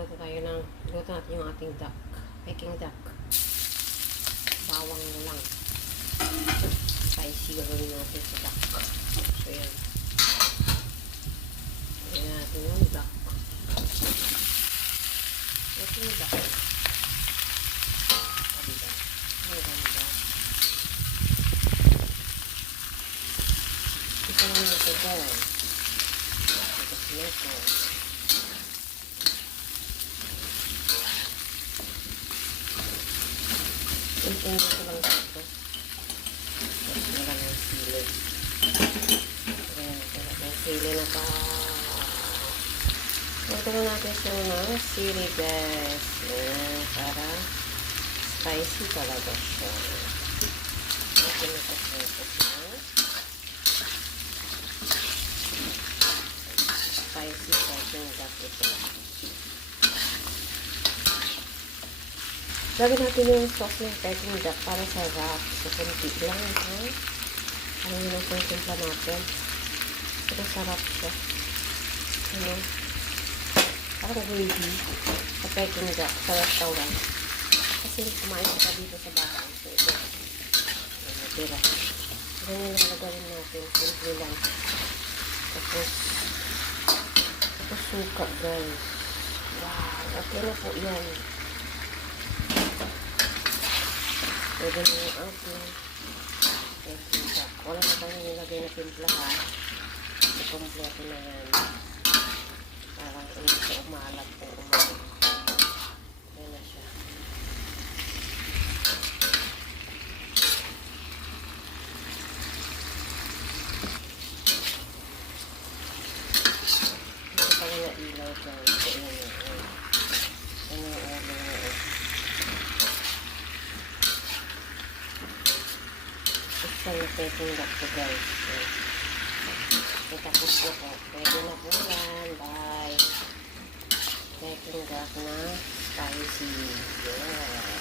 Magluluto tayo ng, luto natin yung ating duck. Peking duck. Bawang lang. Spicy gagawin natin sa duck. So, yan. Lagyan natin yung duck. Ito yung duck. O, diba? Ang ganda. Ito lang ito guys. Tapos Tingnan ko lang dito. Meron ng sili. Ayan, meron ng sili na pa. Na natin siya ng sili guys. Ayan, para spicy talaga siya. Ito na ito siya. Spicy second duck ito. Lagyan natin yung sauce ng peking duck para sa wrap. So, kunti lang, ha? Ano yun ang pagsimpla natin? Pero sarap siya. Ano? Parang gravy sa peking duck sa restaurant. Kasi kumain ka dito sa bahay. So, ito. Ano, natira. Ganyan lang lagawin natin. Simple lang. Tapos, tapos suka, guys. Wow, okay na po yan. Pwede na yung ating duck. Wala na tayong nilagay na timpla ha. Kasi kompleto na yan. Parang hindi siya umalat po umalat. Yan na siya. Ito pala na ilaw guys. So, yun yun. yun. Yan yung ulo niya. Isa yung peking duck ko guys. So, so, tapos na po. Pwede na po yan. Bye. Peking duck na spicy. Yeah.